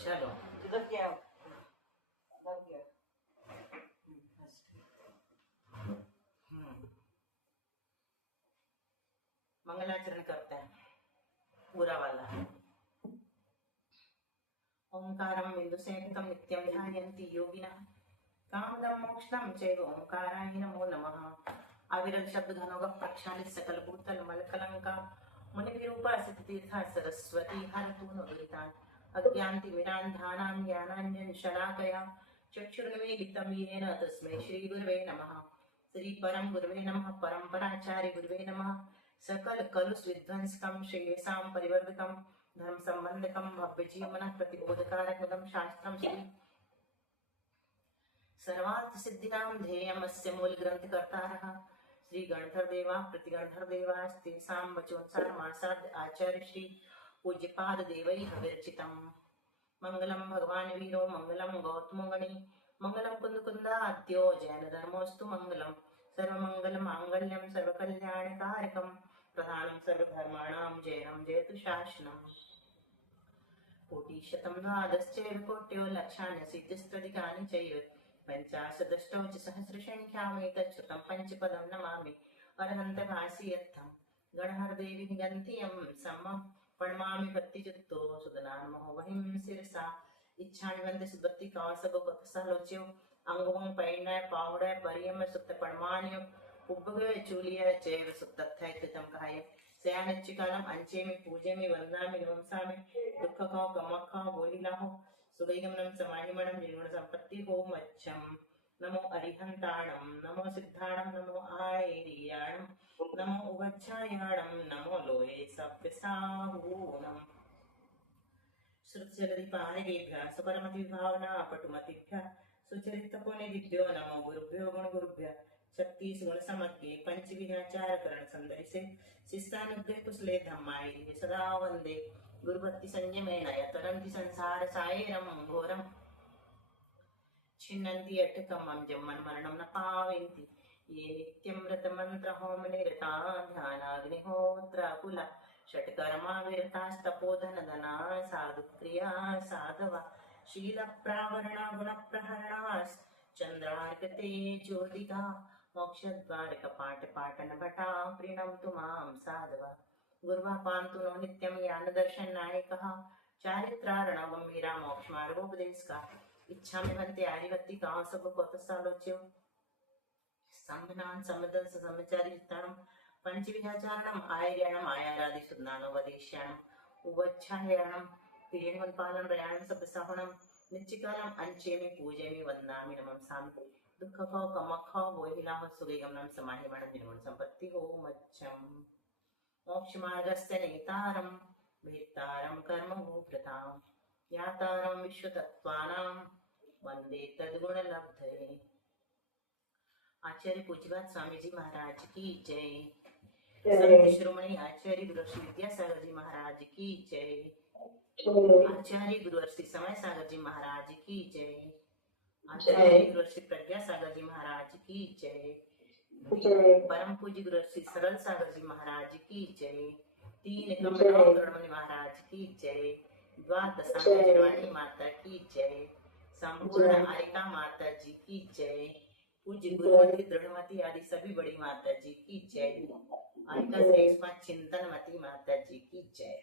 चलो इधर क्या मंगलाचरण करते हैं पूरा वाला। ओंकारं बिंदुसेवितं नित्यं ध्यायन्ति योगिनः कामदं मोक्षदं चैव ओंकाराय नमो नमः। अविरल शब्द घनों का प्रक्षालित सकल भूतल मलकलंका मुनिभिरूपासित तीर्था सरस्वती हरतु नो दुरितान् अज्ञानतिमिरान्धानां ज्ञानाञ्जन शलाकया चक्षुर्निमीलितं येन तस्मै श्रीगुरवे नमः। श्री परम गुरवे नमः। परम्पराचार्य गुरवे नमः। सकल कलुष विध्वंसकं श्रेयसां परिवर्धकं धर्म संबंधकं भव्य जीवनः प्रतिबोधकारकं शास्त्रं श्री सर्वार्थ सिद्धिनां ध्येयमस्य मूल ग्रंथ कर्तारः श्री गणधर देवा प्रतिगणधर देवास्तेषां वचोन्सारमासाद्य आचार्य श्री पूज्यपाद देवैः विरचितम्। मंगलम भगवान वीरो मंगलम गौतमो गणि मंगलम कुंदकुंदाद्यो जैन धर्मोस्तु मंगलम सर्वमंगल मांगल्यम सर्वकल्याणकारकम प्रधानम सर्वधर्माणां जयं जयतु शासनम्। कोटिशतं द्वादश्चैव कोट्यो लक्षानि सिद्धिस्त्वधिकानि चैव पञ्चाशदष्टौ च सहस्रसङ्ख्यामेतच्छ्रुतं पञ्चपदं नमामि अरहन्तभासियत्थं गणहरदेवी निगन्ति यं सम्मं प्रणमामि भक्तिचित्तो सुदनान्महो वहिं शिरसा इच्छामि वन्दे सुभक्ति कौसगो भक्तसलोच्यो अंगवं पैण्य पावडय परियम सुप्त पणमान्यो उद्भवे चूलिय चैव सुप्तत्थै कृतं काय सयानिच्चिकालम अंचेमि पूजेमि वन्दामि नमसामि दुःखको कमखो बोलिलाहो सुगैगमनं समाहिमनं निर्गुण संपत्ति हो मच्छम। नमो अरिहंताणं नमो सिद्धाणं नमो आयर्याणं नमो उवच्छायाणं नमो लोये सव्यसाहूनं। श्रुतजलधिपारगेभ्यः सुपरमतिभावना पटुमतिभ्यः सुचरितपुनिदिभ्यो नमो गुरुभ्यो गुणगुरुभ्यः छत्तीस गुण समग्रे पंचविधाचार करण संदर्शे शिष्टानुग्रह कुशले धम्माय सदा वंदे गुरुभक्ति संयमेन यतरन्ति संसार सायरं घोरं छिन्नन्ति अट्टकमं जम्मन् मरणं न पावन्ति ये नित्यं व्रतमन्त्र होम निरता ध्यानाग्निहोत्राकुला षट्कर्मा विरतास्तपोधनधना साधुक्रिया साधवा शीलप्रावरणा गुणप्रहरणास् चन्द्रार्कते ज्योतिका मोक्षद्वारकपाटपाटनभटा प्रीणन्तु मां साधवा गुरुवा पान्तु नो नित्यं ज्ञानदर्शननायकः चारित्रार्णवं मोक्षमार्गोपदेशकः इच्छामि भन्ते आर्यवत्ति कांसगोपतसालोच्यो सम्भनान् सम्मदं समचारितानं पञ्चविधाचारणम् आयर्याणम् आयारादिसुन्नानो वदेश्याणम् उवच्छायाणं पीडेन्वन्पालं प्रयाणं सप्तसाहणं निश्चिकालम् अंचेमि पूजेमि वन्दामि नमसामि दुःखको कमखो बोहिलाहो सुगैगमनं समाहिमनं निर्गुण संपत्ति हो मच्छम्। मोक्षमार्गस्य नेतारं वेत्तारं कर्मभूभृतां यातारं विश्वतत्त्वानां वन्दे तद्गुणलब्धये। आचार्य पूज्यपाद स्वामी जी महाराज की जय। संत शिरोमणि आचार्य गुरु श्री विद्यासागर जी महाराज की जय। आचार्य गुरु श्री समय सागर जी महाराज की जय। आचार्य गुरु श्री प्रज्ञा सागर जी महाराज की जय। परम पूज्य गुरु श्री सरल सागर जी महाराज की जय। तीन कमलमणि महाराज की जय। द्वादशांगवाणी माता की जय। संपूर्ण आरिका माता जी की जय। पूज्य गुरुमती दृढ़मती आदि सभी बड़ी माता जी की जय। आरिका श्रेष्ठ चिंतनमती माता जी की जय।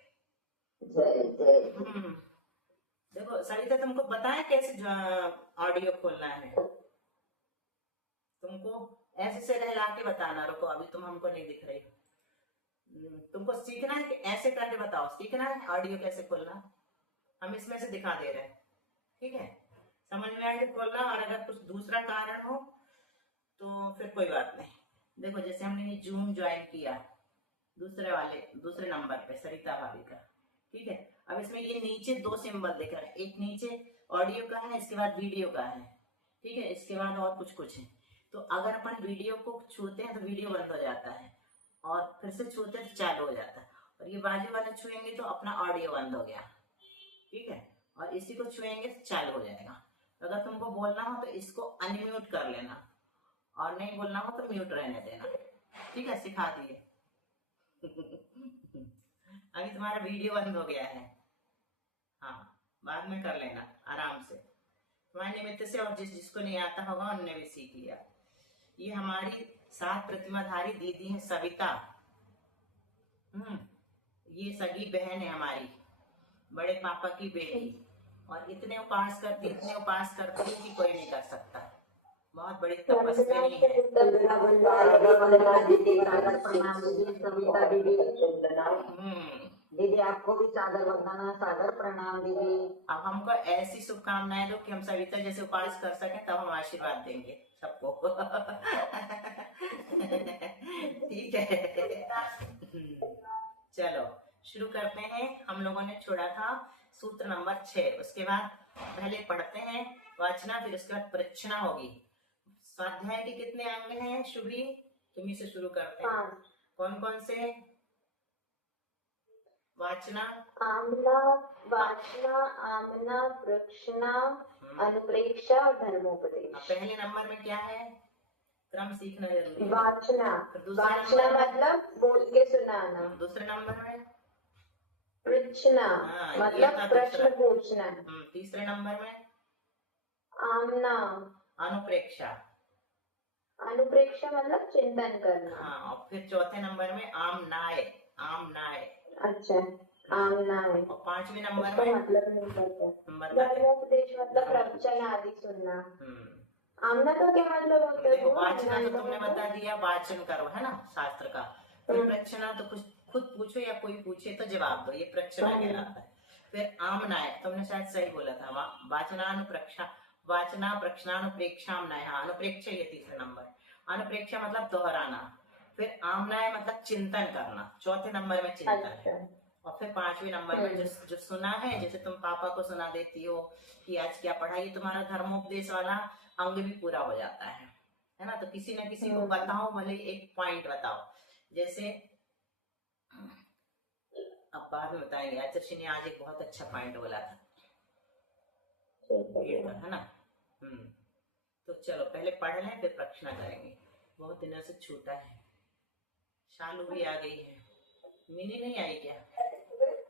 देखो सरिता तुमको बताया कैसे ऑडियो खोलना है। तुमको ऐसे से रहला के बताना। रुको अभी तुम हमको नहीं दिख रही। तुमको सीखना है कि ऐसे करके बताओ। सीखना है ऑडियो कैसे खोलना। हम इसमें से दिखा दे रहे हैं। ठीक है समझ में आएगा खोलना। और अगर कुछ दूसरा कारण हो तो फिर कोई बात नहीं। देखो जैसे हमने ये जूम ज्वाइन किया दूसरे नंबर पे सरिता भाभी का। ठीक है अब इसमें ये नीचे दो सिंबल दिख रहे हैं। एक नीचे ऑडियो का है इसके बाद वीडियो का है। ठीक है इसके बाद और कुछ है। तो अगर अपन वीडियो को छूते हैं तो वीडियो बंद हो जाता है और फिर से छूते हैं तो चालू हो जाता है। और ये बाजू वाला छुएंगे तो अपना ऑडियो बंद हो गया। ठीक है और इसी को छुएंगे तो चालू हो जाएगा। अगर तुमको बोलना हो तो इसको अनम्यूट कर लेना और नहीं बोलना हो तो म्यूट रहने देना। ठीक है सिखा दिए। अभी तुम्हारा वीडियो बंद हो गया है। हाँ बाद में कर लेना आराम से, तुम्हारे निमित्त से, और जिसको नहीं आता होगा उनने भी सीख लिया। ये हमारी 7 प्रतिमाधारी दीदी है सविता। ये सगी बहन है हमारी, बड़े पापा की बेटी, और इतने उपास करती है कि कोई नहीं कर सकता। बहुत बड़ी तपस्विनी है। दीदी आपको भी सादर वंदना, सादर प्रणाम दीदी। अब हमको ऐसी शुभकामनाएं दो कि हम सविता जैसे उपास कर सकें, तब हम आशीर्वाद देंगे सबको। ठीक है, चलो शुरू करते हैं। हम लोगों ने छोड़ा था सूत्र नंबर 6। उसके बाद पहले पढ़ते हैं वाचना, फिर उसके बाद परीक्षणा होगी। स्वाध्याय के कितने अंग हैं शुभी? तुम्ही से शुरू करते हैं। कौन कौन से? वाचना, आमना, वाचना, आमना, प्रक्षणा, अनुप्रेक्षा और धर्मोपदेश। पहले नंबर में क्या है? क्रम सीखना जरूरी है। वाचना, वाचना मतलब बोल के सुनाना। दूसरे नंबर में प्रश्ना मतलब प्रश्न पूछना। तीसरे नंबर में आमना, अनुप्रेक्षा, अनुप्रेक्षा मतलब चिंतन करना। हाँ, और फिर चौथे नंबर में आमनाय, आमनाय। अच्छा, आमनाय। और 5वें नंबर में मतलब नहीं पता। धर्मोपदेश मतलब प्रवचन आदि सुनना। आमना का क्या मतलब होता है? वाचना तो तुमने बता दिया, वाचन करो है ना शास्त्र का। प्रक्षणा तो कुछ खुद पूछो या कोई पूछे तो जवाब दो, ये प्रक्षणा कहलाता है। फिर आमनाय तुमने शायद सही बोला था, वाचनानुप्रक्षा, वाचना प्रक्षणानुप्रेक्षा आमनाय। हाँ, अनुप्रेक्षा ये तीसरा नंबर। अनुप्रेक्षा मतलब दोहराना। फिर आमनाय मतलब चिंतन करना, चौथे नंबर में चिंतन है। और फिर 5वें नंबर में जो सुना है, जैसे तुम पापा को सुना देती हो कि आज क्या पढ़ा, ये तुम्हारा धर्मोपदेश वाला अंग भी पूरा हो जाता है ना। तो किसी न किसी को बताओ, भले एक पॉइंट बताओ। जैसे अब बाद में बताएंगे, आचार्य ने आज एक बहुत अच्छा पॉइंट बोला था है ना। तो चलो पहले पढ़ लें, फिर प्रश्न करेंगे। बहुत दिनों से छूटा है। शालू भी आ गई है, मिनी नहीं आई क्या?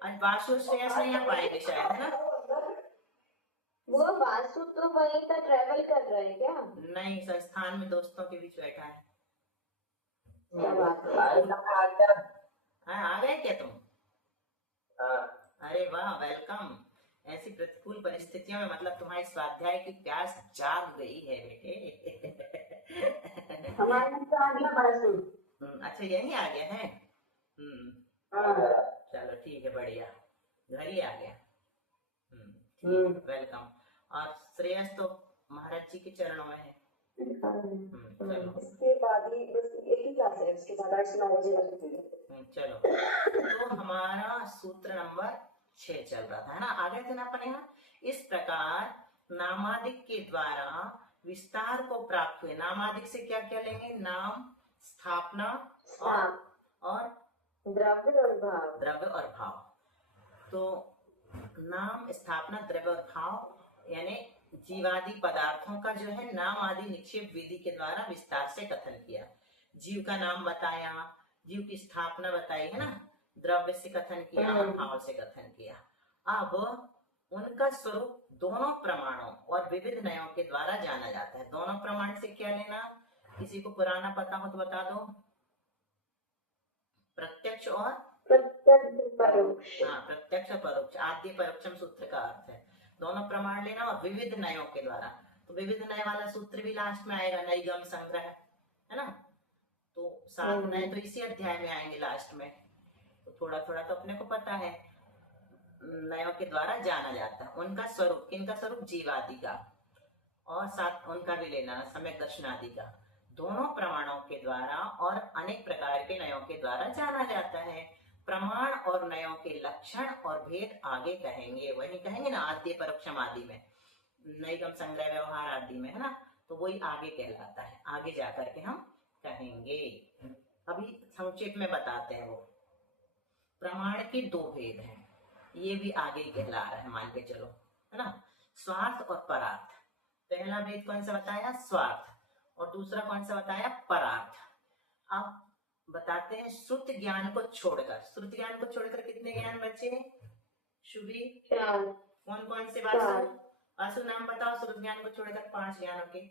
आज बासु श्रेयस नहीं आ पाएंगे शायद, है ना। वो बासु तो वहीं तक ट्रैवल कर रहे हैं क्या? नहीं, संस्थान में दोस्तों के बीच बैठा है। आ गए क्या तुम? अरे वाह, वेलकम। ऐसी प्रतिकूल परिस्थितियों में मतलब तुम्हारी स्वाध्याय की प्यास जाग गई है बेटे। हमारे बासु। अच्छा, यही आ गया है। चलो ठीक है, बढ़िया, घर ही आ गया। वेलकम। और श्रेयस तो महाराज जी के चरणों में है। चलो इसके बाद ही बस एक ही क्लास है, उसके बाद 8 बजे लगती है। चलो, तो हमारा सूत्र नंबर 6 चल रहा था, है ना। आगे थे ना अपने यहाँ। इस प्रकार नामादिक के द्वारा विस्तार को प्राप्त हुए। नामादिक से क्या क्या लेंगे? नाम, स्थापना और द्रव्य और भाव। द्रव्य और भाव। तो नाम, स्थापना, द्रव्य और भाव यानी जीवादि पदार्थों का जो है नाम आदि निक्षेप विधि के द्वारा विस्तार से कथन किया। जीव का नाम बताया, जीव की स्थापना बताई, है ना। द्रव्य से कथन किया और भाव से कथन किया। अब उनका स्वरूप दोनों प्रमाणों और विविध नयों के द्वारा जाना जाता है। दोनों प्रमाण से क्या लेना? किसी को पुराना पता हो तो बता दो। प्रत्यक्ष और परोक्ष। हाँ, प्रत्यक्ष परोक्ष, आद्य परोक्षम सूत्र का अर्थ है। दोनों प्रमाण लेना और विविध नयों के द्वारा। तो विविध नय वाला सूत्र भी लास्ट में आएगा, नैगम संग्रह, है ना। तो 7 नय तो इसी अध्याय में आएंगे लास्ट में। तो थोड़ा थोड़ा तो अपने को पता है। नयों के द्वारा जाना जाता है। उनका स्वरूप, किनका स्वरूप? जीवादि का। और साथ उनका भी लेना, सम्यक दर्शनादि का। दोनों प्रमाणों के द्वारा और अनेक प्रकार के नयों के द्वारा जाना जाता है। प्रमाण और नयों के लक्षण और भेद आगे कहेंगे, वही कहेंगे ना आद्य परोक्षम आदि में, नैगम संग्रह व्यवहार आदि में, है ना। तो वही आगे कहलाता है, आगे जाकर के हम कहेंगे। अभी संक्षेप में बताते हैं। वो प्रमाण के 2 भेद हैं, ये भी आगे कहला रहा है, मान के चलो, है ना। स्वार्थ और परार्थ। पहला भेद कौन सा बताया? स्वार्थ। और दूसरा कौन सा बताया? परार्थ। अब बताते हैं श्रुत ज्ञान को छोड़कर। श्रुत ज्ञान को छोड़कर कितने ज्ञान बचे? शुभी? कौन कौन से वासु? चार। वासु नाम बताओ श्रुत ज्ञान को छोड़कर 5 ज्ञानों के।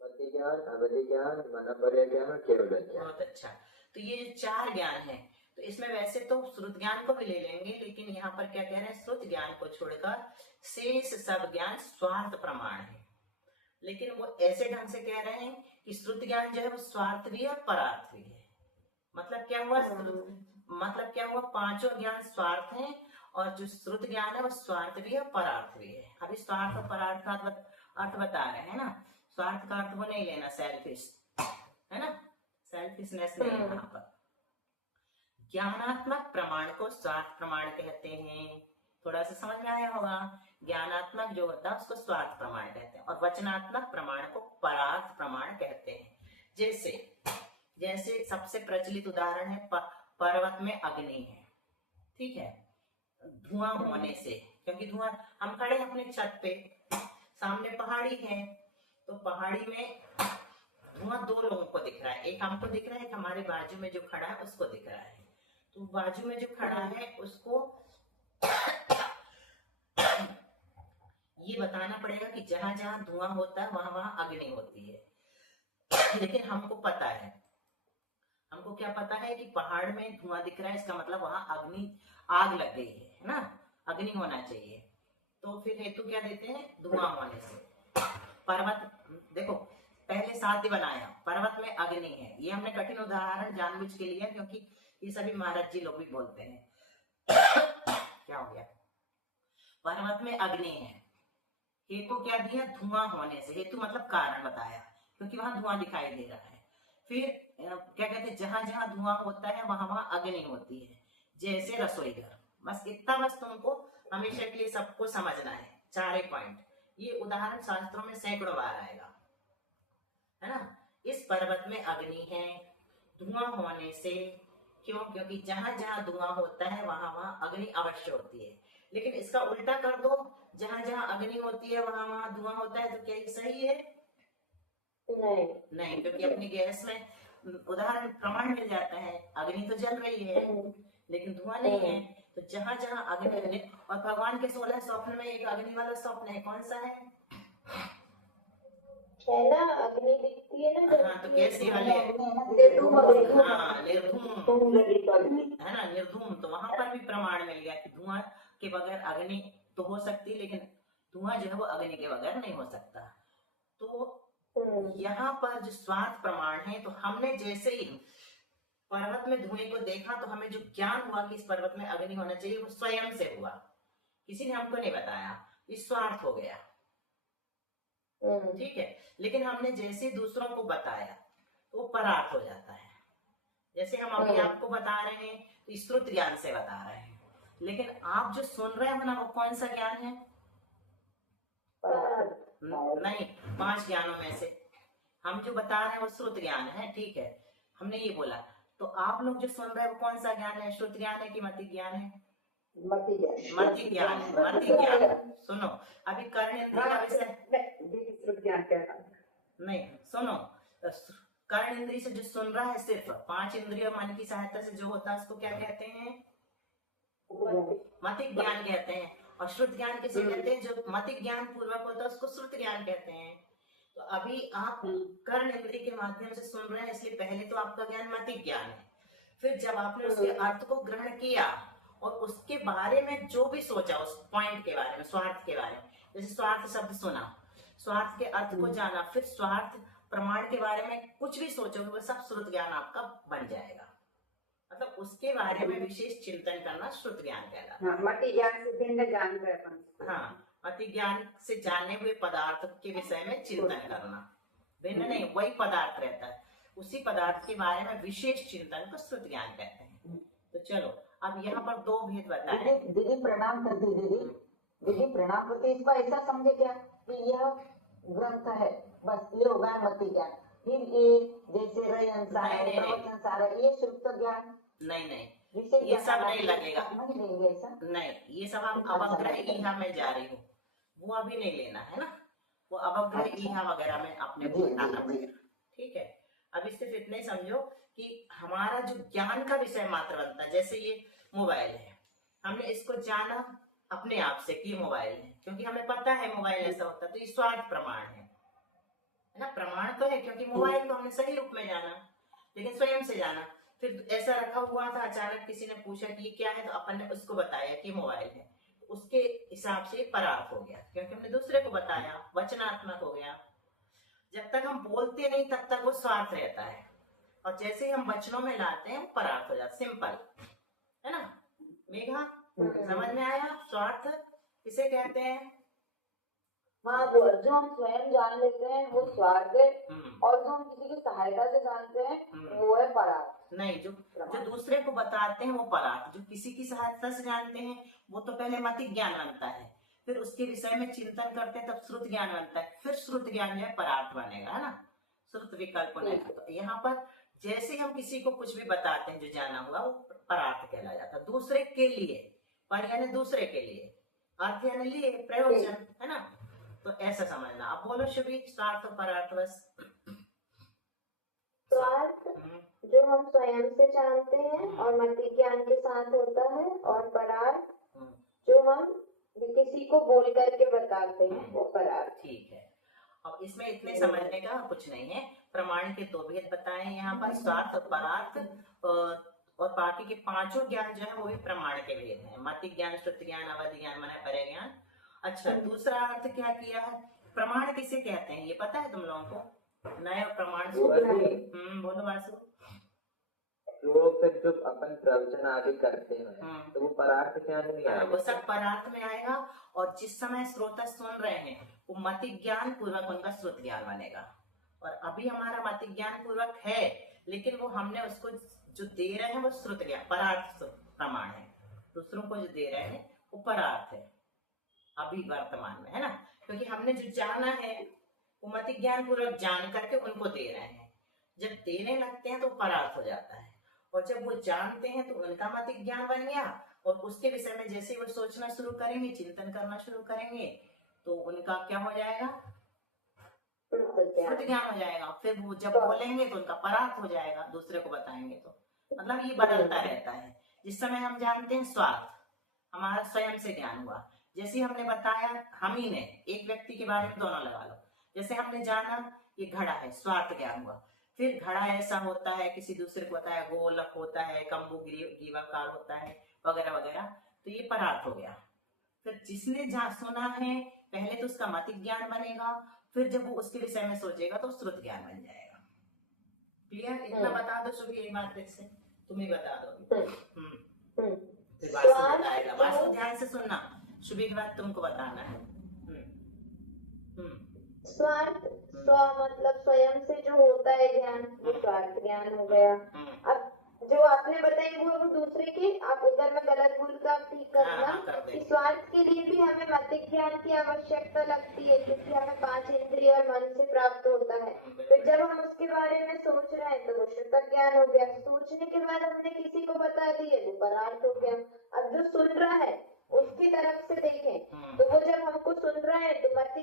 मति ज्ञान, अवधि ज्ञान, मनोपर्य ज्ञान और केवल ज्ञान। बहुत अच्छा। तो ये जो 4 ज्ञान है, तो इसमें वैसे तो श्रुत ज्ञान को भी ले लेंगे, लेकिन यहाँ पर क्या कह रहे हैं, श्रुत ज्ञान को छोड़कर शेष सब ज्ञान स्वार्थ प्रमाण है। लेकिन वो ऐसे ढंग से कह रहे हैं कि श्रुत ज्ञान जो है वो स्वार्थ भी है और परार्थ भी है। मतलब क्या हुआ, मतलब क्या हुआ, 5 ज्ञान स्वार्थ हैं और जो श्रुत ज्ञान है वो स्वार्थ भी है और परार्थ भी है। अभी स्वार्थ और परार्थ का अर्थ बता रहे हैं ना। स्वार्थ का अर्थ वो नहीं लेना सेल्फिश, है ना, सेल्फिशनेस नहीं है यहाँ पर। ज्ञानात्मक प्रमाण को स्वार्थ प्रमाण कहते हैं। थोड़ा सा समझ में आया होगा। ज्ञानात्मक जो होता है उसको स्वार्थ प्रमाण कहते हैं और वचनात्मक प्रमाण को परार्थ प्रमाण कहते हैं। जैसे सबसे प्रचलित उदाहरण है पर्वत में अग्नि है, ठीक है, धुआं होने से, क्योंकि धुआं, हम खड़े हैं अपने छत पे, सामने पहाड़ी है, तो पहाड़ी में धुआं 2 लोगों को दिख रहा है, एक हमको दिख रहा है, एक हमारे बाजू में जो खड़ा है उसको दिख रहा है। तो बाजू में जो खड़ा है उसको ये बताना पड़ेगा कि जहां जहां धुआं होता है वहां वहां अग्नि होती है। लेकिन हमको पता है, हमको क्या पता है कि पहाड़ में धुआं दिख रहा है, इसका मतलब वहां आग लग गई है ना, अग्नि होना चाहिए। तो फिर हेतु क्या देते हैं, धुआं होने से। पर्वत, देखो पहले साध्य बनाया, पर्वत में अग्नि है, ये हमने कठिन उदाहरण जानबूझ के लिया क्योंकि ये सभी महाराज जी लोग भी बोलते हैं। क्या हो गया, पर्वत में अग्नि है, हेतु क्या दिया, धुआं होने से। हेतु मतलब कारण बताया, क्योंकि वहां धुआं दिखाई दे रहा है। फिर क्या कहते हैं, जहां जहां धुआं होता है वहां वहां अग्नि होती है, जैसे रसोई घर। बस इतना, बस तुमको हमेशा के लिए सबको समझना है, 4 पॉइंट। ये उदाहरण शास्त्रों में सैकड़ों बार आएगा, है ना। इस पर्वत में अग्नि है, धुआं होने से। क्यों? क्योंकि जहां जहां धुआं होता है वहां वहां अग्नि अवश्य होती है। लेकिन इसका उल्टा कर दो, जहां जहां अग्नि होती है वहां वहां धुआं होता है, तो क्या ये सही है? नहीं, क्योंकि अपनी गैस में उदाहरण प्रमाण मिल जाता है, अग्नि तो जल रही है लेकिन धुआं नहीं है। तो जहां जहां अग्नि, और भगवान के 16 स्वप्न में एक अग्नि वाला स्वप्न है, कौन सा है ना, अग्नि दिखती है ना। हाँ, तो कैसी वाली है? निर्धूम अग्नि। हाँ, निर्धूम, है ना, निर्धूम। तो वहां पर भी प्रमाण मिल गया कि धुआं के बगैर अग्नि तो हो सकती है, लेकिन धुआं जो है वो अग्नि के बगैर नहीं हो सकता। तो यहाँ पर जो स्वार्थ प्रमाण है, तो हमने जैसे ही पर्वत में धुएं को देखा तो हमें जो ज्ञान हुआ कि इस पर्वत में अग्नि होना चाहिए, वो स्वयं से हुआ, किसी ने हमको नहीं बताया, ये स्वार्थ हो गया, ठीक है। लेकिन हमने जैसे दूसरों को बताया तो वो परार्थ हो जाता है। जैसे हम अभी आपको बता रहे हैं तो श्रुत ज्ञान से बता रहे हैं, लेकिन आप जो सुन रहे हो ना, वो कौन सा ज्ञान है? नहीं, 5 ज्ञानों में से हम जो बता रहे हैं वो श्रुत ज्ञान है, ठीक है, हमने ये बोला। तो आप लोग जो सुन रहे हैं वो कौन सा ज्ञान है, श्रुत ज्ञान है कि मति ज्ञान है? मति ज्ञान है, मति ज्ञान। सुनो, अभी कर्णेंद्रिय का विषय नहीं, सुनो, कर्ण इंद्रिय से जो सुन रहा है, सिर्फ 5 इंद्रिय मन की सहायता से जो होता है उसको क्या कहते हैं? मति ज्ञान कहते हैं। और श्रुत ज्ञान किसे कहते हैं? जो मति ज्ञान पूर्वक होता है उसको श्रुत ज्ञान कहते हैं। तो अभी आप कर्ण इंद्रिय के माध्यम से सुन रहे हैं, इसलिए पहले तो आपका ज्ञान मति ज्ञान है। फिर जब आपने उसके अर्थ को ग्रहण किया और उसके बारे में जो भी सोचा, उस पॉइंट के बारे में, स्वार्थ के बारे में, जैसे स्वार्थ शब्द सुना, स्वार्थ के अर्थ को जाना, फिर स्वार्थ प्रमाण के बारे में कुछ भी सोचोगे वो सब श्रुत ज्ञान आपका बन जाएगा। मतलब उसके बारे में विशेष चिंतन करना श्रुत ज्ञान कहलाता है। मति ज्ञान से भिन्न ज्ञान है अपन। हाँ, मति ज्ञान से जाने हुए पदार्थ के विषय में चिंतन करना, भिन्न नहीं, वही पदार्थ रहता है, उसी पदार्थ के बारे में विशेष चिंतन को श्रुत ज्ञान कहते हैं। तो चलो, अब यहाँ पर 2 भेद बताए। दीदी प्रणाम करती, दीदी प्रणाम करती। इसको ऐसा समझे क्या कि यह ग्रंथ है, बस ये होगा मति ज्ञान। फिर ये जैसे रय अनुसार है, प्रवचन सार है, ये श्रुत ज्ञान नहीं, ये सब नहीं लगेगा, नहीं, ये सब आप अवग्रह ईहा में जा रही हो, वो अभी नहीं लेना है ना, वो अवग्रह ईहा वगैरह में अपने को हटाना पड़ेगा, ठीक है। अभी सिर्फ इतना ही समझो कि हमारा जो ज्ञान का विषय मात्र बनता है, जैसे ये मोबाइल है, हमने इसको जाना अपने आप से कि मोबाइल है, क्योंकि हमें पता है मोबाइल ऐसा होता है, तो ये स्वार्थ प्रमाण है ना। प्रमाण तो है क्योंकि मोबाइल को हमने सही रूप में जाना, लेकिन स्वयं से जाना। फिर ऐसा रखा हुआ था, अचानक किसी ने पूछा कि ये क्या है, तो अपन ने उसको बताया कि मोबाइल है, उसके हिसाब से परार्थ हो गया, क्योंकि हमने दूसरे को बताया, वचनात्मक हो गया। जब तक हम बोलते नहीं तब तक वो स्वार्थ रहता है, और जैसे ही हम वचनों में लाते हैं वो परार्थ हो जाता है। सिंपल है ना मेघा, समझ में आया? स्वार्थ किसे कहते हैं? हाँ, वो जो हम स्वयं जान लेते हैं वो स्वार्थ है, हम्म, और जो हम किसी की सहायता से जानते हैं वो है परार्थ। नहीं, जो दूसरे को बताते हैं वो परार्थ, जो किसी की सहायता से जानते हैं वो तो पहले मति ज्ञान बनता है, फिर उसके विषय में चिंतन करते हैं तब श्रुत ज्ञान बनता है, फिर श्रुत ज्ञान जो है परार्थ बनेगा, है ना। श्रुत विकल्प बनेगा। तो यहाँ पर जैसे हम किसी को कुछ भी बताते हैं जो जाना हुआ, वो परार्थ कहला जाता है। दूसरे के लिए, पर यानी दूसरे के लिए, अर्थ यानी लिए, प्रयोजन, है ना। तो ऐसा समझना। अब बोलो शुभी, स्वार्थ और परार्थ बस। स्वार्थ जो हम स्वयं से जानते हैं और मति ज्ञान के साथ होता है, और परार्थ जो हम किसी को बोल करके बताते हैं वो परार्थ। ठीक है। अब इसमें इतने समझने का कुछ नहीं है। प्रमाण के दो भेद बताए यहाँ पर, स्वार्थ और परार्थ, और बाकी के पांचों ज्ञान जो है वो भी प्रमाण के भेद हैं। मति ज्ञान, श्रुति ज्ञान, अवधि ज्ञान, माने परे ज्ञान। अच्छा, दूसरा अर्थ क्या किया है? प्रमाण किसे कहते हैं ये पता है तुम लोगों को? नए प्रमाण बोलो वासु। जो फिर जो अपन प्रवचन आदि करते हैं तो वो परार्थ क्या नहीं वो आएगा? सब परार्थ में आएगा, और जिस समय श्रोता सुन रहे हैं वो मति ज्ञान पूर्वक उनका श्रुत ज्ञान बनेगा। और अभी हमारा मति ज्ञान पूर्वक है, लेकिन वो हमने उसको जो दे रहे हैं वो श्रुत ज्ञान, परार्थ प्रमाण है। दूसरों को जो दे रहे हैं वो परार्थ है अभी वर्तमान में, है ना। क्योंकि हमने जो जाना है वो मति ज्ञान पूर्वक जान करके उनको दे रहे हैं। जब देने लगते हैं तो परार्थ हो जाता है, और जब वो जानते हैं तो उनका मति ज्ञान बन गया, और उसके विषय में जैसे वो सोचना शुरू करेंगे, चिंतन करना शुरू करेंगे, तो उनका क्या हो जाएगा? श्रुत ज्ञान हो जाएगा। फिर वो जब बोलेंगे तो उनका परार्थ हो जाएगा, दूसरे को बताएंगे तो। मतलब ये बदलता रहता है। जिस समय हम जानते हैं स्वार्थ, हमारा स्वयं से ज्ञान हुआ। जैसे हमने बताया, हम ही ने एक व्यक्ति के बारे में दोनों लगा लो, जैसे हमने जाना ये घड़ा है, स्वार्थ ज्ञान हुआ। फिर घड़ा ऐसा होता है, किसी दूसरे को बताया गोलक होता है, कम्बु ग्रीवाकार होता है, वगैरह वगैरह, तो ये परार्थ हो गया। फिर जिसने जहाँ सुना है पहले तो उसका मति ज्ञान बनेगा, फिर जब वो उसके विषय में सोचेगा तो श्रुत ज्ञान बन जाएगा। क्लियर? इतना बता दो शुभी, एक बात फिर से तुम ही बता दो। फिर वास्तु बताएगा। वास्तु ध्यान से सुनना, शुभी की बात तुमको बताना है। स्वार्थ स्व मतलब स्वयं से जो होता है ज्ञान, वो स्वार्थ ज्ञान हो गया। अब जो आपने बताई वो दूसरे की, आप उधर में गलत भूल का ठीक करना कि स्वार्थ के लिए भी हमें मति ज्ञान की आवश्यकता लगती है, क्योंकि हमें 5 इंद्रिय और मन से प्राप्त होता है। तो जब हम उसके बारे में सोच रहे हैं तो वो श्रुत ज्ञान हो गया। सोचने के बाद हमने किसी को बता दिए वो परार्थ हो गया। अब जो सुन रहा है उसकी तरफ से देखें तो वो जब हमको सुन रहा है तो मति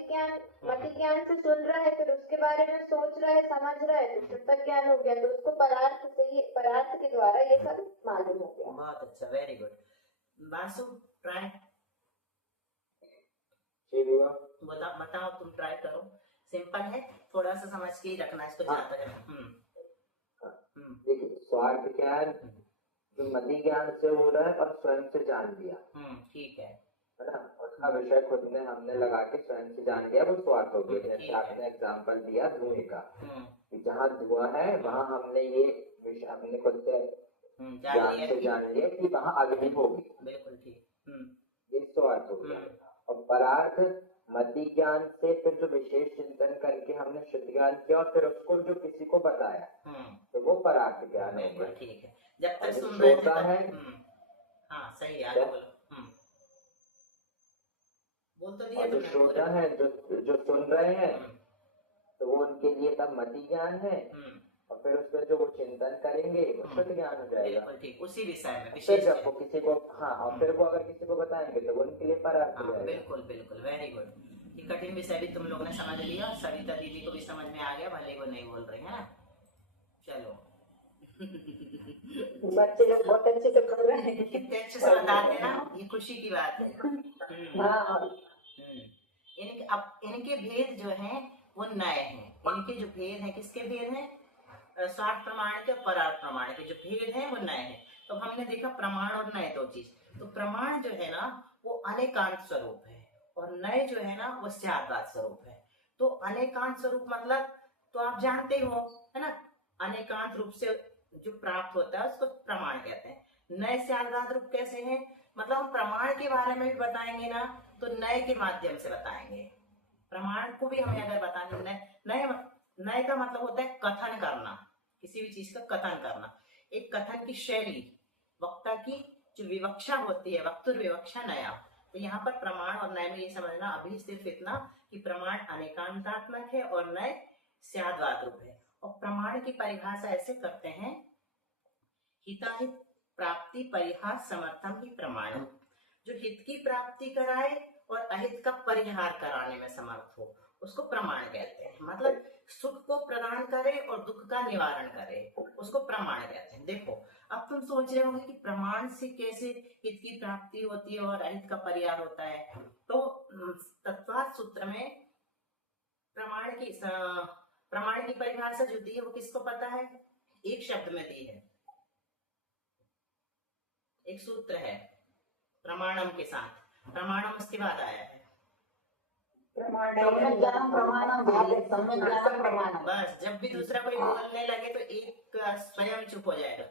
ज्ञान से सुन रहा है, फिर उसके बारे में सोच रहा है, समझ रहा है, तो श्रुत ज्ञान हो गया। तो उसको परार्थ से, परार्थ के द्वारा ये सब मालूम हो गया। बहुत अच्छा, वेरी गुड। वासु ट्राई बताओ, तुम ट्राई करो। सिंपल है, थोड़ा सा समझ के ही रखना इसको, जहाँ तक। देखिए, स्वार्थ क्या है? जो मति ज्ञान से हो रहा है और स्वयं से जान लिया। ठीक है ना, उसका विषय खुद ने हमने लगा के स्वयं से जान लिया, वो स्वार्थ हो गया। जैसे आपने एग्जाम्पल दिया धुएं का, जहाँ धुआं है वहाँ हमने ये विषय अपने खुद से ज्ञान से जान लिया कि वहाँ अग्नि होगी। बिल्कुल ठीक। ये स्वार्थ हो गया। और परार्थ मति ज्ञान से फिर जो विशेष चिंतन करके हमने शुद्ध ज्ञान किया और फिर उसको जो किसी को बताया, तो वो परार्थ ज्ञान हो गया। ठीक है। जब तक सुन रहे है, हाँ सही है, आगे बोलो। बोल तो दिया। जो श्रोता है, जो सुन रहे हैं, तो वो उनके लिए तब मति ज्ञान है, और फिर उस पर जो वो चिंतन करेंगे वो शुद्ध ज्ञान हो जाएगा। ठीक, उसी विषय में विशेष जब वो किसी को, हाँ, और फिर वो अगर किसी को बताएंगे तो वो उनके लिए परार्थ हो जाएगा। बिल्कुल बिल्कुल, वेरी गुड। ये कठिन विषय भी तुम लोगों ने समझ लिया, सविता दीदी को भी समझ में आ गया, भले वो नहीं बोल रही है ना। चलो बच्चे लोग बहुत अच्छे से पढ़ रहे हैं। कितने अच्छे से बताते हैं ना, ये खुशी की बात है। इनके भेद जो हैं वो नए हैं। इनके जो भेद हैं, किसके भेद हैं? स्वार्थ प्रमाण के, परार्थ प्रमाण के जो भेद हैं वो नए हैं। तो हमने देखा प्रमाण और नए दो चीज। तो प्रमाण जो है ना वो अनेकांत स्वरूप है, और नए जो है ना वो स्याद्वाद स्वरूप है। तो अनेकांत स्वरूप मतलब तो आप जानते हो, है ना, अनेकांत रूप से जो प्राप्त होता है उसको प्रमाण कहते हैं। नए स्याद्वाद रूप कैसे हैं? मतलब हम प्रमाण के बारे में भी बताएंगे ना तो नए के माध्यम से बताएंगे। प्रमाण को भी हमें अगर बताने, नए का मतलब होता है कथन करना, किसी भी चीज का कथन करना, एक कथन की शैली, वक्ता की जो विवक्षा होती है, वक्तुर विवक्षा नया। तो यहाँ पर प्रमाण और नए में ये समझना अभी सिर्फ इतना कि प्रमाण अनेकांतात्मक है और नए स्याद्वाद रूप है। और प्रमाण की परिभाषा ऐसे करते हैं, हिताहित प्राप्ति परिहास समर्थम ही प्रमाण। जो हित की प्राप्ति कराए और अहित का परिहार कराने में समर्थ हो उसको प्रमाण कहते हैं। मतलब सुख को प्रदान करे और दुख का निवारण करे उसको प्रमाण कहते हैं। देखो अब तुम सोच रहे होंगे कि प्रमाण से कैसे हित की प्राप्ति होती है और अहित का परिहार होता है। तो तत्वार्थ सूत्र में प्रमाण की परिभाषा जो दी है वो किसको पता है? एक शब्द में दी है, एक सूत्र है प्रमाणम के साथ। प्रमाणम उसके बाद आया है। बस जब भी दूसरा कोई बोलने लगे तो एक स्वयं चुप हो जाएगा,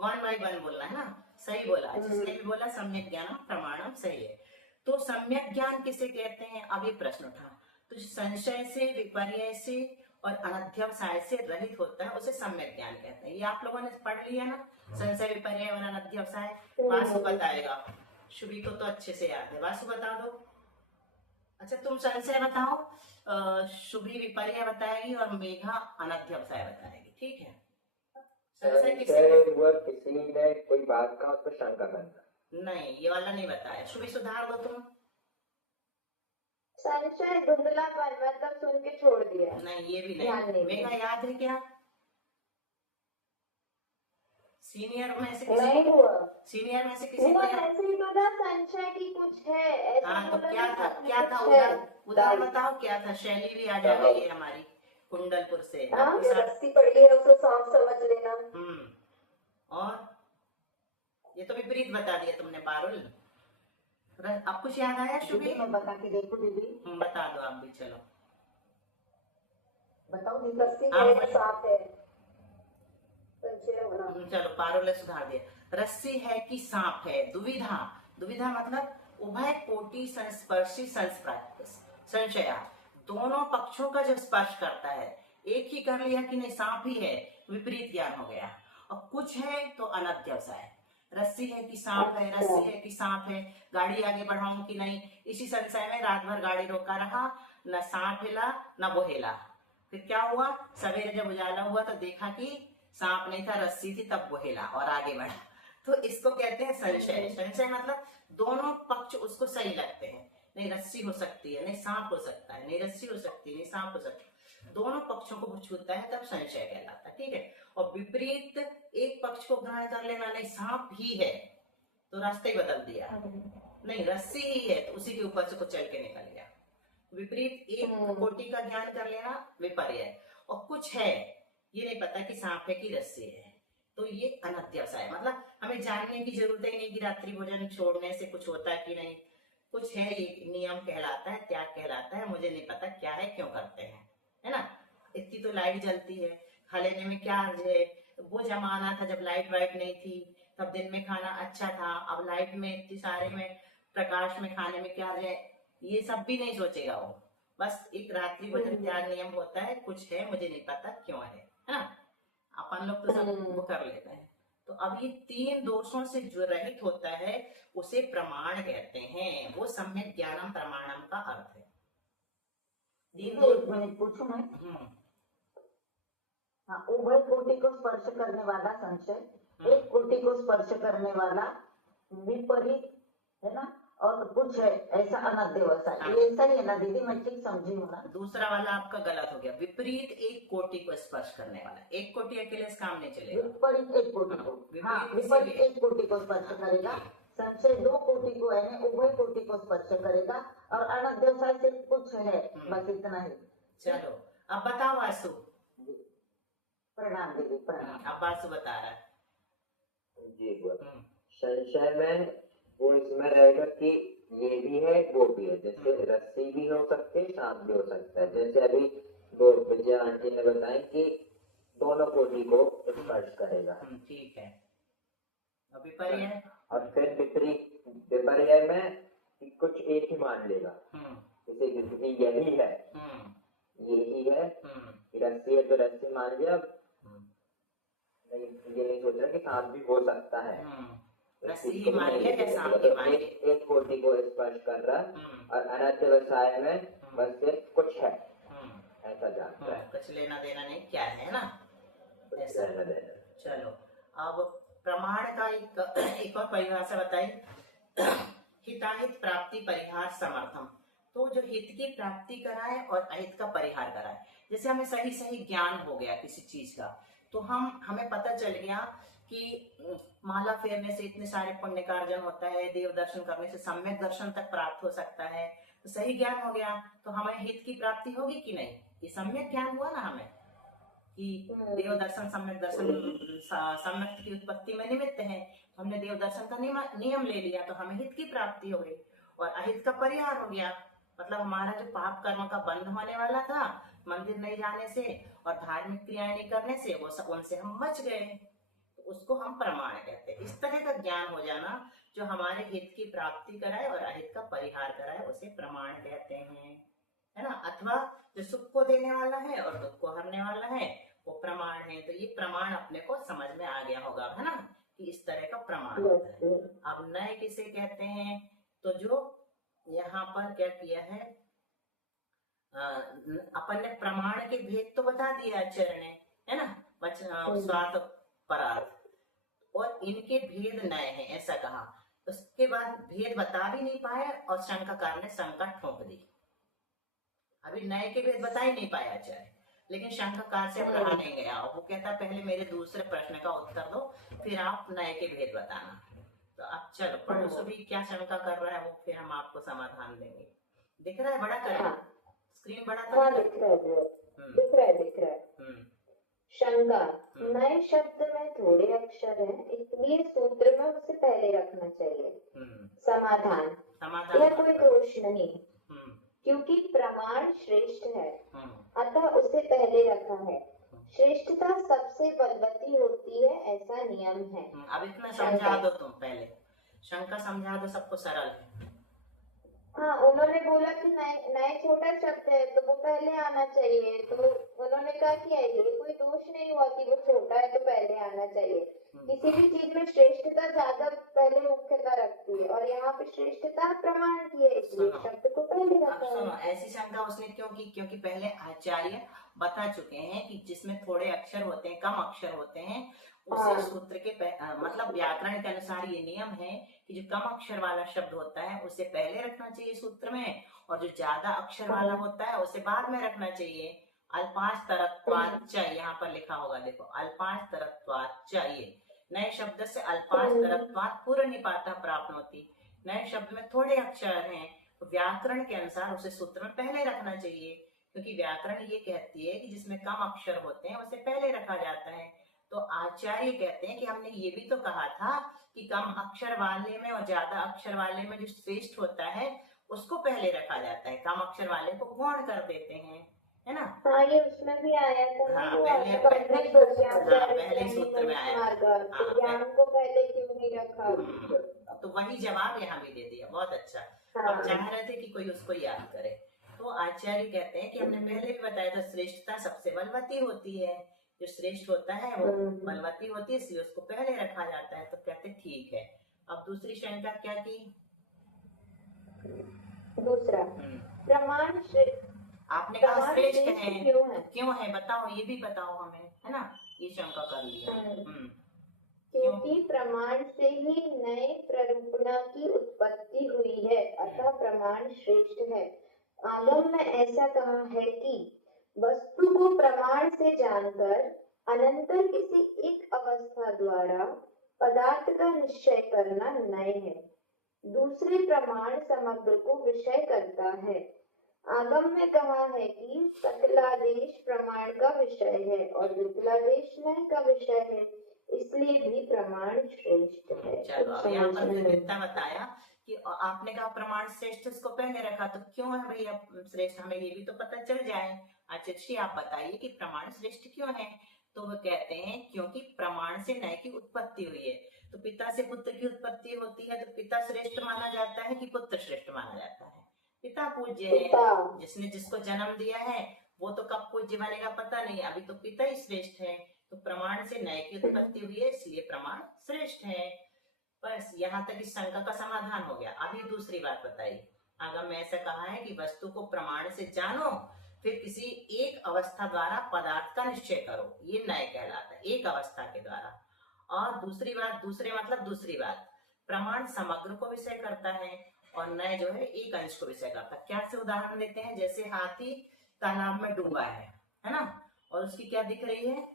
1 by 1 बोलना है ना। सही बोला, जिसने भी बोला सम्यक ज्ञानम प्रमाणम, सही है। तो सम्यक ज्ञान किसे कहते हैं? अब ये प्रश्न उठा। तो संशय से, विपर्यय से और अनध्यवसाय से रहित होता है उसे सम्यक ज्ञान कहते हैं। ये आप लोगों ने पढ़ लिया ना, संशय, विपर्यय और अनध्यवसाय। वासु बताएगा, शुभी को तो अच्छे से याद है। वासु बता दो। अच्छा तुम संशय बताओ, शुभी विपर्यय बताएगी और मेघा अनध्यवसाय बताएगी, ठीक है। संशय किसी ने कोई बात का उस पर शंका करना, नहीं ये वाला नहीं बताया। शुभी सुधार दो तुम। संशय धुंधलापन, मतलब सुन के छोड़ दिया। नहीं ये भी नहीं। मेघा याद है क्या? सीनियर में से किसी नहीं हुआ। सीनियर में से किसी को ऐसे ही तो था, संशय की कुछ है ऐसे। हाँ तो क्या था उदाहरण बताओ क्या था। शैली भी आ जा रही है हमारी कुंडलपुर से। रस्सी पड़ी है उसको साफ समझ लेना। और ये तो विपरीत बता दिया तुमने पारुल। अब कुछ याद आया शुभी? बता के देखो दीदी। बता दो आप भी, चलो बताओ दीदी। रस्सी है, साफ है, संशय होना। चलो पारुल ने सुधार दिया। रस्सी है कि सांप है? दुविधा, दुविधा मतलब उभय कोटि संस्पर्शी संशया, दोनों पक्षों का जो स्पर्श करता है। एक ही कर लिया कि नहीं सांप ही है, विपरीत ज्ञान हो गया। और कुछ है तो अनध्यवसाय। रस्सी है कि सांप है, रस्सी है कि सांप है, गाड़ी आगे बढ़ाऊं कि नहीं, इसी संशय में रात भर गाड़ी रोका रहा, न सांप हिला न वो हिला। फिर क्या हुआ? सवेरे जब उजाला हुआ तो देखा कि सांप नहीं था, रस्सी थी, तब वो हिला और आगे बढ़ा। तो इसको कहते हैं संशय। संशय मतलब दोनों पक्ष उसको सही लगते हैं, नहीं रस्सी हो सकती है, नहीं सांप हो सकता है, नहीं रस्सी हो सकती है, नहीं सांप हो सकता है, दोनों पक्षों को वो छूता है तब संशय कहलाता है, ठीक है। और विपरीत एक पक्ष को ग्रहण कर लेना, नहीं सांप ही है तो रास्ते ही बदल दिया, नहीं रस्सी ही है तो उसी के ऊपर से कुछ चल के निकल गया। विपरीत एक कोटि का ज्ञान कर लेना विपर्यय। और कुछ है ये नहीं पता कि सांप है कि रस्सी है, तो ये अनध्यवसाय। मतलब हमें जानने की जरूरत ही नहीं कि रात्रि भोजन छोड़ने से कुछ होता है कि नहीं, कुछ है ये नियम कहलाता है, त्याग कहलाता है, मुझे नहीं पता क्या है, क्यों करते हैं, है ना। इतनी तो लाइट जलती है, खा लेने में क्या अर्ज है। वो जमाना था जब लाइट वाइट नहीं थी, तब दिन में खाना अच्छा था। अब लाइट में इतनी सारे में प्रकाश में खाने में क्या अर्ज है, ये सब भी नहीं सोचेगा वो। बस एक रात्रि भोजन त्याग नियम होता है, कुछ है मुझे नहीं पता क्यों है ना। अपन लोग तो सब वो कर लेते हैं। तो अब ये तीन दोषों से जो रहित होता है उसे प्रमाण कहते हैं। वो सम्यक ज्ञानम प्रमाणम का अर्थ है। पूछू मैं? हाँ, उभय कोटि को स्पर्श करने वाला संशय, एक कोटि को स्पर्श करने वाला विपरीत, है ना। और कुछ है ऐसा अनध्यवसाय, ये ऐसा ही है ना दीदी, मैं ठीक समझी हूँ ना? दूसरा वाला आपका गलत हो गया। विपरीत एक कोटि को स्पर्श करने वाला, एक कोटि अकेले इस काम नहीं चलेगा। विपरीत एक कोटि को, हाँ विपरीत एक कोटि को स्पर्श करेगा, संशय 2 कोटि को यानी उभय कोटि को स्पर्श करेगा, और अनध्यवसाय से कुछ है, बस इतना ही। चलो अब बताओ वासु। प्रणाम दीदी, प्रणाम। अब वासु बता रहा है। जी बोल। संशय में वो इसमें रहेगा कि ये भी है वो भी है, जैसे रस्सी भी हो सकती है, सांप भी हो सकता है, जैसे अभी वो विजया आंटी ने बताया कि दोनों कोटि को स्पर्श करेगा। ठीक है। अब विपर्य, और फिर विपर्य में कि कुछ एक ही मान लेगा, जैसे कि यही है, यही है, रस्सी है तो रस्सी मान लिया, ये नहीं सोच रहा कि सांप भी हो सकता है, रस्सी ही मान लिया या सांप ही मान लिया। एक कोटि को स्पर्श कर रहा है, और अनध्यवसाय में बस सिर्फ कुछ है ऐसा जानता है, कुछ लेना देना नहीं, क्या है ना ऐसा। लेना देना। चलो अब प्रमाण का एक और परिभाषा बताई। हिताहित प्राप्ति परिहार समर्थम, तो जो हित की प्राप्ति कराए और अहित का परिहार कराए। जैसे हमें सही सही ज्ञान हो गया किसी चीज का, तो हमें पता चल गया कि माला फेरने से इतने सारे पुण्य का अर्जन होता है, देव दर्शन करने से सम्यक दर्शन तक प्राप्त हो सकता है, तो सही ज्ञान हो गया तो हमें हित की प्राप्ति होगी कि नहीं? ये सम्यक ज्ञान हुआ ना हमें कि देव दर्शन सम्यक दर्शन सम्यक की उत्पत्ति में निमित्त है। हमने देव दर्शन का नियम ले लिया तो हमें हित की प्राप्ति हो गई, और अहित का परिहार हो गया। मतलब हमारा जो पाप कर्म का बंध होने वाला था मंदिर नहीं जाने से और धार्मिक क्रियाएं नहीं करने से, वो सब उनसे हम बच गए, तो उसको हम प्रमाण कहते हैं। इस तरह का ज्ञान हो जाना जो हमारे हित की प्राप्ति कराए और अहित का परिहार कराए, उसे प्रमाण कहते हैं, है ना। अथवा जो सुख को देने वाला है और दुख को हरने वाला है वो प्रमाण है। तो ये प्रमाण अपने को समझ में आ गया होगा, है ना, कि इस तरह का प्रमाण होता है। अब नए किसे कहते हैं? तो जो यहाँ पर क्या किया है, अपन ने प्रमाण के भेद तो बता दिया आचार्य ने, है ना, स्वार्थ परार्थ, और इनके भेद नए हैं ऐसा कहा। उसके बाद भेद बता भी नहीं पाए और शंकाकार ने शंका ठोक दी। अभी नए के भेद बता ही नहीं पाया आचार्य, लेकिन शंकाकार से रहा नहीं गया, और वो कहता पहले मेरे दूसरे प्रश्न का उत्तर दो फिर आप नए के भेद बताना। तो अब चलो पड़ोसो भी क्या शंका कर रहा है वो फिर हम आपको समाधान देंगे। दिख रहा है? बड़ा करें स्क्रीन बड़ा हाँ, दिख रहा है। शंका, नए शब्द में थोड़े अक्षर हैं, इसलिए सूत्र में उसे पहले रखना चाहिए। समाधान, यह कोई दोष नहीं, क्योंकि प्रमाण श्रेष्ठ है, अतः उसे पहले रखा है। श्रेष्ठता सबसे बलवती होती है, ऐसा नियम है। अब इतना समझा दो तुम, पहले शंका समझा दो, सबको सरल है। हाँ, उन्होंने बोला कि नए छोटा शब्द है तो वो पहले आना चाहिए, तो उन्होंने कहा कि ये कोई दोष नहीं हुआ कि वो छोटा है तो पहले आना चाहिए। किसी भी चीज में श्रेष्ठता ज्यादा पहले मुख्यता रखती है, और यहाँ पे श्रेष्ठता प्रमाण की है, इसलिए शब्द को पहले रखा है। ऐसी शंका उसने क्यों की? क्योंकि पहले आचार्य बता चुके हैं कि जिसमें थोड़े अक्षर होते हैं, कम अक्षर होते हैं, उसे सूत्र के मतलब व्याकरण के अनुसार ये नियम है कि जो कम अक्षर वाला शब्द होता है उसे पहले रखना चाहिए सूत्र में, और जो ज्यादा अक्षर वाला होता है उसे बाद में रखना चाहिए। अल्पांश तरत्वात् चाहिए, यहाँ पर लिखा होगा देखो, अल्पांश तरत्वात् चाहिए। नए शब्द से अल्पांश तरत्वात् पूर्ण निपाता प्राप्त होती। नए शब्द में थोड़े अक्षर हैं तो व्याकरण के अनुसार उसे सूत्र में पहले रखना चाहिए, क्योंकि व्याकरण ये कहती है कि जिसमें कम अक्षर होते हैं उसे पहले रखा जाता है। तो आचार्य कहते हैं कि हमने ये भी तो कहा था कि कम अक्षर वाले में और ज्यादा अक्षर वाले में जो श्रेष्ठ होता है उसको पहले रखा जाता है, कम अक्षर वाले को गौण कर देते हैं, है ना। हाँ, ये उसमें भी आया था। हाँ, पहले सूत्र में आया, ज्ञान को पहले क्यों नहीं रखा? तो वही जवाब यहाँ भी दे दिया, बहुत अच्छा। अब चाह रहे थे कि कोई उसको याद करे, तो आचार्य कहते हैं कि हमने पहले भी बताया था श्रेष्ठता सबसे बलवती होती है, जो श्रेष्ठ होता है वो बलवती होती है, इसलिए उसको पहले रखा जाता है। तो कहते ठीक है। अब दूसरी शंका क्या की? दूसरा प्रमाण आपने कहा श्रेष्ठ है, क्यों है बताओ, ये भी बताओ हमें, है ना। ये शंका कर लिया। क्योंकि क्योंकि प्रमाण से ही नए प्ररूपणा की उत्पत्ति हुई है, अतः प्रमाण श्रेष्ठ है। आगम में ऐसा कहा है कि वस्तु को प्रमाण से जानकर अनंतर किसी एक अवस्था द्वारा पदार्थ का निश्चय करना नय है। दूसरे प्रमाण समग्र को विषय करता है। आगम में कहा है कि सकलादेश प्रमाण का विषय है और विकलादेश नय का विषय है, इसलिए भी प्रमाण श्रेष्ठ है। चलो अब यहाँ पर फिर कितना बताया कि आपने कहा प्रमाण श्रेष्ठ, उसको पहले रखा तो क्यों है भैया श्रेष्ठ, हमें ये भी तो पता चल जाए। आचार्य आप बताइए कि प्रमाण श्रेष्ठ क्यों है। तो वो कहते हैं क्योंकि प्रमाण से नय की उत्पत्ति हुई है। तो पिता से पुत्र की उत्पत्ति होती है तो पिता श्रेष्ठ माना जाता है कि पुत्र श्रेष्ठ माना जाता है? पिता पूज्य है, जिसने जिसको जन्म दिया है वो तो कब पूज्य बनेगा पता नहीं, अभी तो पिता ही श्रेष्ठ है। तो प्रमाण से नय की उत्पत्ति हुई है इसलिए प्रमाण श्रेष्ठ है। बस यहाँ तक इस शंका का समाधान हो गया। अभी दूसरी बात बताइए। आगम में ऐसा कहा है कि वस्तु को प्रमाण से जानो, फिर किसी एक अवस्था द्वारा पदार्थ का निश्चय करो, ये नय कहलाता है, एक अवस्था के द्वारा। और दूसरी बात, दूसरी बात प्रमाण समग्र को विषय करता है और नय जो है एक अंश को विषय करता है। क्या से उदाहरण देते हैं, जैसे हाथी तालाब में डूबा है ना, और उसकी क्या दिख रही है,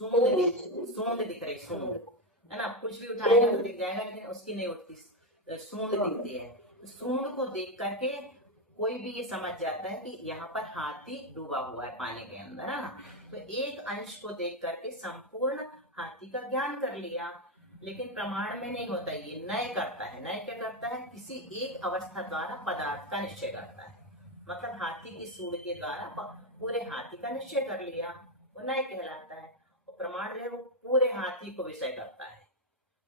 सूंड दिख रही, सूंड है ना, कुछ भी उठाएगा तो दिख जाएगा लेकिन उसकी नहीं उठती, सूंड दिखती है। तो सूंड को देख करके कोई भी ये समझ जाता है कि यहाँ पर हाथी डूबा हुआ है पानी के अंदर, है ना। तो एक अंश को देख करके संपूर्ण हाथी का ज्ञान कर लिया। लेकिन प्रमाण में नहीं होता, ये नय करता है। नय क्या करता है, किसी एक अवस्था द्वारा पदार्थ का निश्चय करता है। मतलब हाथी की सूंड के द्वारा पूरे हाथी का निश्चय कर लिया, वो नय कहलाता है। और प्रमाण जो है वो पूरे हाथी को विषय करता है।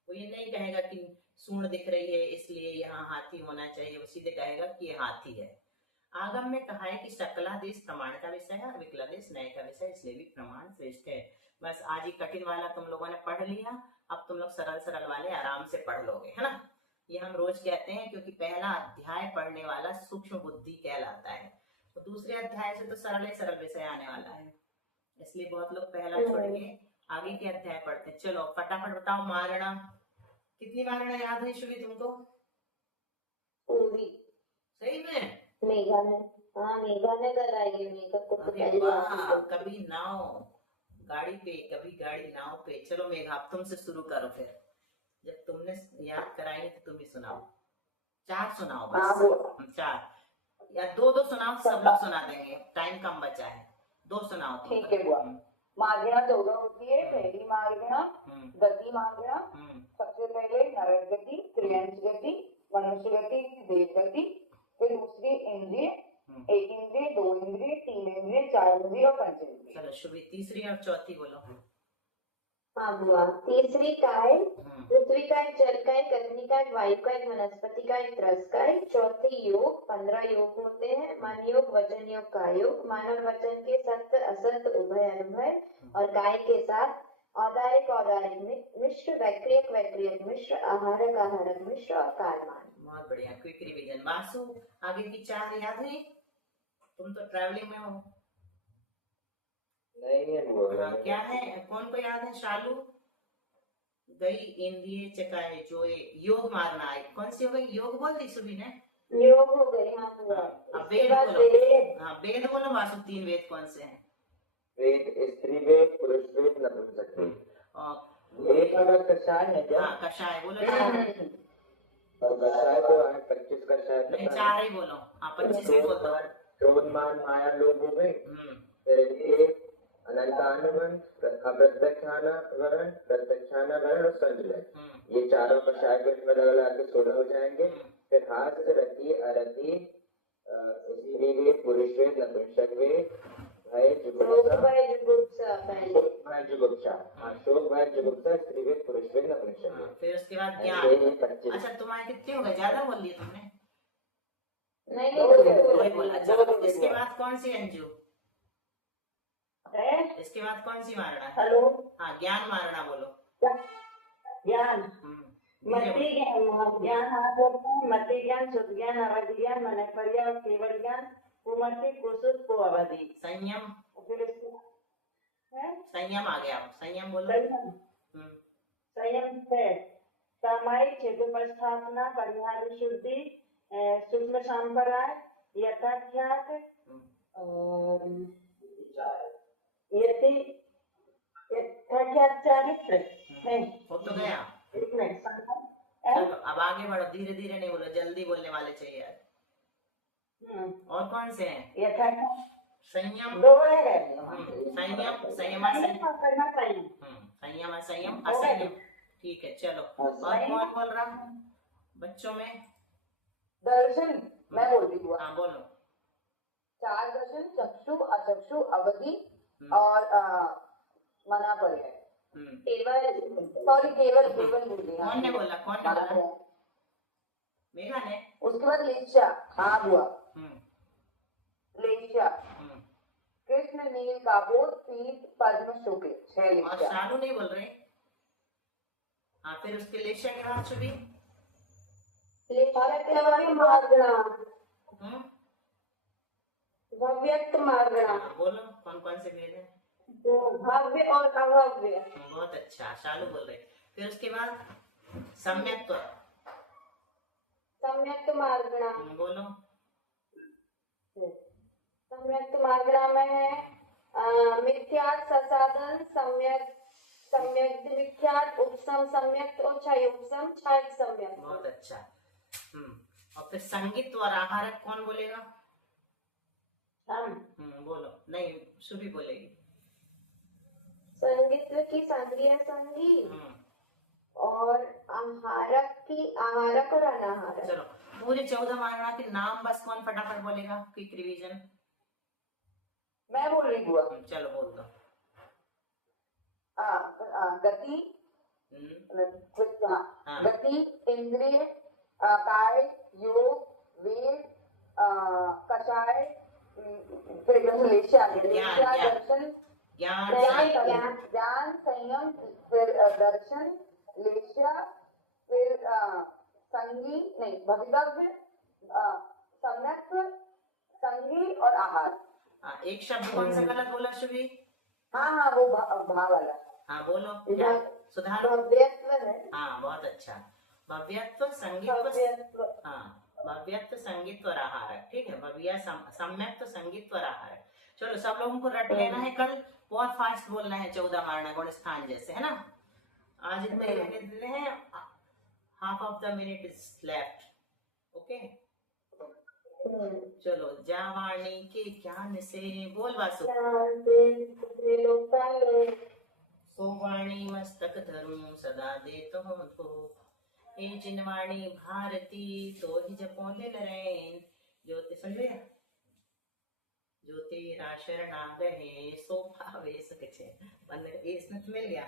वो ये नहीं कहेगा कि सूंड दिख रही है इसलिए यहाँ हाथी होना चाहिए, वो सीधे कहेगा कि ये हाथी है। आगम में कहा है कि सकलादेश प्रमाण का विषय है और विकलादेश नय का विषय, इसलिए भी प्रमाण श्रेष्ठ है। बस आज ही कठिन वाला तुम लोगों ने पढ़ लिया, अब तुम लोग सरल सरल वाले आराम से पढ़ लोगे, है ना। ये हम रोज कहते हैं क्योंकि पहला अध्याय पढ़ने वाला सूक्ष्म बुद्धि कहलाता है, तो दूसरे अध्याय से तो सरल विषय आने वाला है, इसलिए बहुत लोग पहला छोड़ के आगे के अध्याय पढ़ते हैं। चलो फटाफट बताओ, मारणा कितनी मारणा याद है शुभी तुमको? सही में मेघा ने कराई है। मेघा को तो पहले कभी नाव गाड़ी पे, कभी गाड़ी नाव पे। चलो मेघा अब तुमसे शुरू करो, फिर जब तुमने याद कराई है तो तुम ही सुनाओ। 4 सुनाओ बस, 4 या 2 सुनाओ, सब लोग सुना देंगे, टाइम कम बचा है। 2 सुनाओ। ठीक है बुआ। मार्गणा 14 होती है। पहली मार्गणा गति मार्गणा, सबसे पहले नरक गति, त्रियंश गति, मनुष्य गति, देव गति, फिर दूसरी इंद्रिय, 1 इंद्रिय, 2 इंद्रिय, 3 इंद्रिय, 4 इंद्रिय और 5 इंद्रिय। चलो शुभी तीसरी और चौथी बोलो। हाँ बुआ। तीसरी काय, पृथ्वी का एक, जल का एक, अग्नि का एक, वायु का एक, वनस्पति का एक, त्रस का एक। चौथी योग, 15 योग होते हैं। मन योग, वचन योग, काय योग। मानव वचन के सत्य असत्य उभय अनुभय और काय के साथ औदारिक मिश्र, वैक्रियक मिश्र, आहारक मिश्र और कारमान। बहुत बढ़िया, क्विक रिवीजन। वासु आगे की 4 याद है? तुम तो ट्रैवलिंग में हो। नहीं है क्या है, कौन को याद है? शालू गई, इंद्रिय चकाए, जोए, योग मारना है। कौन सी हो गई? योग बोल दी सुबी ने, योग हो गई। हाँ बुआ। अब वेद बोलो। हाँ वेद बोलो वासु। 3 वेद कौन से हैं? वेद स्त्री वेद, पुरुष वेद, नपुंसक वेद। एक अगर कषाय है क्या? हाँ कषाय बोलो। और कषाय तो 25 कषाय नहीं 4 ही बोलो। हाँ 25 ही बोलो। क्रोध मान माया लोभ हो गए, फिर अनंतानुवन, अप्रत्यक्षानावरण, प्रत्यक्षानावरण और संजय, ये चारों कषाय को इसमें लगा के 16 हो जाएंगे। फिर हास्य, रति, अरति, स्त्री वेद, पुरुष वेद, नपुंसक वेद, भय, जुगुप्सा, शोक, भय, जुगुप्सा, स्त्री वेद, पुरुष वेद, नपुंसक वेद। फिर उसके बाद ज्ञान। अच्छा तुम्हारे कितने हो गए? ज्यादा बोल दिए तुमने? नहीं बोला। इसके बाद कौन सी अंजू? इसके बाद कौन सी मारना? हेलो। हाँ ज्ञान मारना बोलो। ज्ञान, मति ज्ञान, मति ज्ञान, शुद्ध ज्ञान, अवधि ज्ञान, मनपर्य और केवल ज्ञान, कुमति, कुसुत को अवधि। संयम, संयम आ गया। संयम बोलो। संयम है सामायिक छेदोपस्थापना परिहार विशुद्धि सूक्ष्म संपराय यथाख्यात और यथाख्यात चारित्र नहीं हो तो गया। एक मिनट चलो अब आगे बढ़ो, धीरे धीरे नहीं बोलो, जल्दी बोलने वाले चाहिए। और कौन से हैं? यथाख्यात संयम, दो है संयम, संयम, करना चाहिए संयम, असंयम, असंयम। ठीक है चलो, और कौन बोल रहा है बच्चों में? दर्शन मैं बोल रही हूँ। हाँ बोलो। 4 दर्शन चक्षु अचक्षु अवधि और मना पर्याय। सॉरी केवल केवल बोल रही कौन ने बोला? कौन ने बोला? मेघा ने। उसके बाद लेशा, हाँ हुआ लेशा, कृष्ण नील काबोध पीत पद्म शुक्ल 6 और लेशा। शालू नहीं बोल रहे? हाँ फिर उसके लेशा के बाद छुपी भव्यक्त मार्गणा। बोलो कौन कौन से भेद है? भव्य और अभव्य। बहुत अच्छा, शालू बोल रहे। फिर उसके बाद सम्यक्त्व। सम्यक्त मार्गणा। बोलो। सम्यक्त मार्गणा में है मिथ्यात् ससाधन सम्यक सम्यक मिथ्यात् उपसम सम्यक और क्षय उपसम क्षय सम्यक। बहुत अच्छा। और फिर संगीत और आहारक कौन बोलेगा? हम बोलो। नहीं सुबी बोलेगी। संगीत्व की संज्ञा संगी और आहारक की आहारक और अनाहारक। चलो पूरे 14 मार्गणा के नाम बस कौन फटाफट बोलेगा? Quick revision. मैं बोल रही हूँ। चलो बोल दो। गति, हाँ। गति, इंद्रिय, काय, योग, वेद, कषाय, फिर लेशा, दर्शन, ज्ञान, संयम, फिर दर्शन, लेशा, फिर संगी नहीं भवितव्य, सम्यक्त्व, संगी और आहार। एक शब्द कौन सा गलत बोला शुभी? हाँ वो भा वाला। हाँ बोलो क्या? सुधारो। भव्यत्व है। हाँ बहुत अच्छा। भव्यत्व, संगीत्व। हाँ भव्यत्व, संगीत और आहारक। ठीक है, भव्य सम्यक्त्व, संगीत और आहारक। चलो सब लोगों को रट लेना है, कल बहुत फास्ट बोलना है 14 मार्गणा गुण स्थान जैसे, है ना? आज इतने मिनट दे हैं, half of the minute is left. Okay चलो, जावाणी के ज्ञान से बोल वासु। सोवाणी मस्तक धरूं सदा देतो तो, हे जिनवाणी भारती तो ही जपो ले नरैन। ज्योति समझ गया? जो तेरा शरणा गए सो पावे सके। इसमें तो मिल गया।